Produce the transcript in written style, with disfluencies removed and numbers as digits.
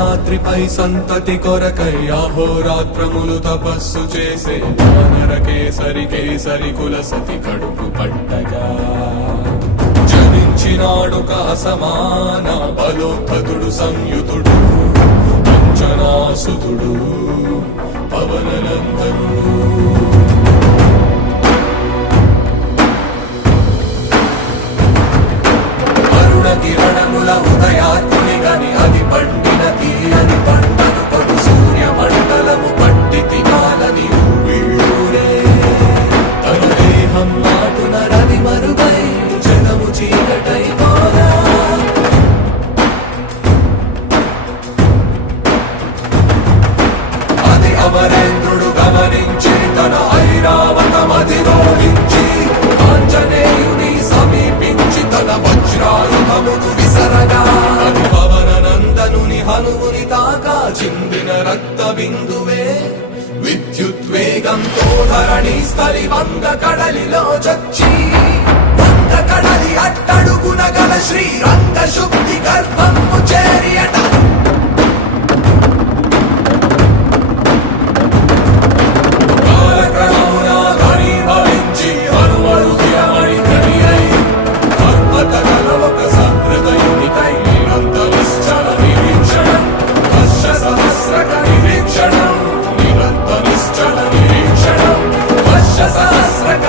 శేషనాద్రిపై సంతతి కొరకై అహోరాత్రములు తపస్సు చేసే వానర కేసరి కేసరి కుల సతి కడుపు పట్టగా జనించినాడొక అసమాన బలోద్ధతుడు సంయుతుడు అంజనాసుతుడు పవననందనుడు. కిరణముల ఉదయాత్ముని గని అది పండిన తీయని పంటను పడు సూర్య మండలము పట్టి తినాలని ఊళ్ళూరే తన దేహం నాటున రవి మరుగై జగము చీకటై పోగా అది అమరేంద్రుడు గమనించి తన ఐరావతమధిరోహించి ఆంజనేయుని సమీపించి తన వజ్రాయుధమును విసరగా అది పవననందనుని హనుముని తాకా చిందిన రక్త బిందువే విద్యుద్వేగంతో ధరణి స్థలి వంగ కడలిలో చచ్చి వంగ కడలి అట్టడుగున గల శ్రీరంగ శుద్ధి గర్భము చేరియట. నిరంతర నిరీక్షణం వర్ష సహస్రక